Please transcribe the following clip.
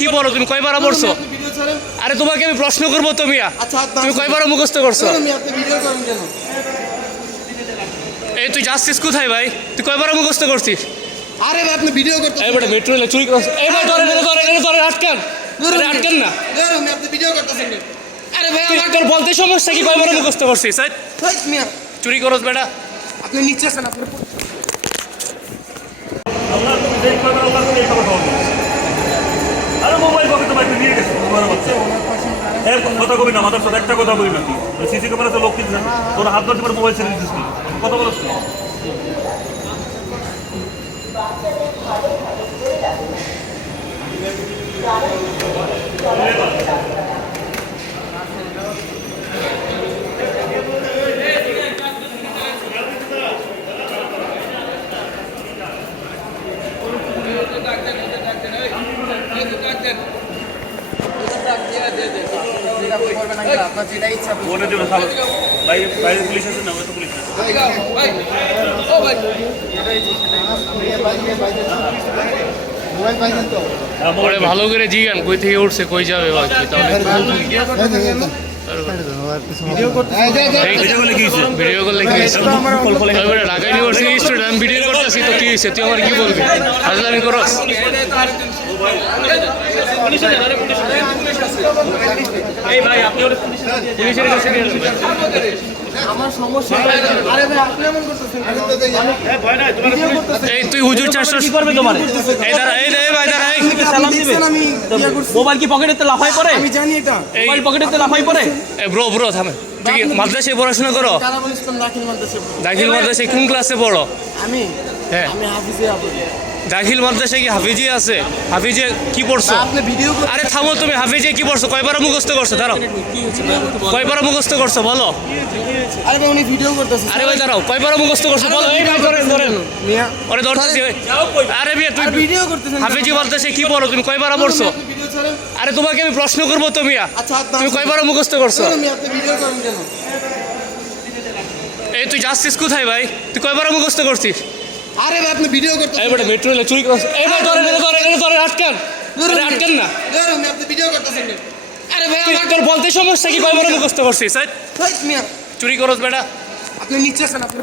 কি পড়ো তুমি কয়বার পড়ছো আরে তোমাকে আমি প্রশ্ন করব তুমি আচ্ছা হাত তুমি কয়বার মুখস্থ করছ? আমি আপনি ভিডিও করেন কেন? এই তুই যাচ্ছিস কোথায় ভাই? তুই কয়বার মুখস্থ করছিস? আরে ভাই আপনি ভিডিও করতে এই বেটা মেট্রো চুরি করছিস এই ভাই ধরে ধরে ধরে ধরে ধরে আটকান। আরে আটকান না। আমি আপনি ভিডিও করতেছেন আরে ভাই আমার তোর বলতে সমস্যা কি? কয়বার মুখস্থ করছিস? মিয়া। চুরি করস বেটা। আপনি নিচে আছেন আপনি আল্লাহ তুমি আল্লাহ তুমি কথা বলো আরে মোবাইল পকেটে বাইকে কথা কবি না মাথার সাথে একটা কথা বলি না। সিসি ক্যামেরাতে লোক কিনছে তোর হাত ধরতে পারে মোবাইল ছেড়ে দিচ্ছিস কথা বলো। আপনার যেটা ইচ্ছা বলে দেবে সালো বাইরে বাইরে পুলিশ আছে না ওই তো পুলিশ আছে মোবাইল পাইছেন তো হ্যাঁ, পরে মোবাইল ভালো করে জিগান কই থেকে উঠছে কই যাবে বাকি তাহলে ভিডিও করতে এই ভিডিও করলে কি হয়েছে? ঢাকা ইউনিভার্সিটি স্টুডেন্ট ভিডিও করতেছি তো কি হয়েছে তুই আমার কি বলবি হাজলামি করস পুলিশের কাছে নিয়ে আসবে। আমার সমস্যা আরে ভাই আপনি এমন করতেছেন ভিডিও করতেছেন এই তুই হুজুর চারশো কি করবে তোমার এই দাঁড়া এই ভাই দাঁড়া এই সালাম দিবে? দেখছেন আমি করছি। মোবাইল কি পকেটেতে লাফাই পড়ে? আমি জানি এটা। মোবাইল মোবাইল পকেটেতে লাফাই পড়ে? ব্রো ব্রো থামে। মাদ্রাসায় পড়াশোনা করো। কারাবল দাখিল মাদ্রাসা দাখিল মাদ্রাসায় কোন ক্লাসে পড়ো? আমি। হ্যাঁ। আমি হাফিজে দাখিল মাদ্রাসায় কি হাফিজি আছে? হাফিজে কি পড়ছো? আপনি ভিডিও আরে থামো তুমি হাফিজে কি পড়ছো? কয়বার মুখস্থ করছ? দাঁড়াও। কয়বার মুখস্থ করছ? বলো। আরে ভাই উনি ভিডিও করতেছে আরে ভাই দাঁড়াও। কয়বার মুখস্থ করছ? বলো। এই ভাই ধরেন ধরেন। মিয়া ধরতেছি আরে আর ভিডিও করতেছেন হাফিজি মাদ্রাসায় কি পড়ো? তুমি কয়বার পড়ছো? আরে তোমাকে আমি প্রশ্ন করব তুমি আচ্ছা তুমি কয়বার মুখস্থ করছ? এই তুই যাচ্ছিস কোথায় ভাই? তুই কয়বার মুখস্থ করছিস? আরে ভাই আপনি ভিডিও করতে এই বেটা মেট্রো চুরি করছ এই ভাই ধরে ধরে ধরে ধরে আটকান। আরে আটকান না। আমি আপনি ভিডিও করতেছেন আরে ভাই আমার তোর বলতে সমস্যা কি? কয়বার মুখস্থ করছিস? ভাই, চুরি করছ বেটা। আপনি নিচে আছেন আপনি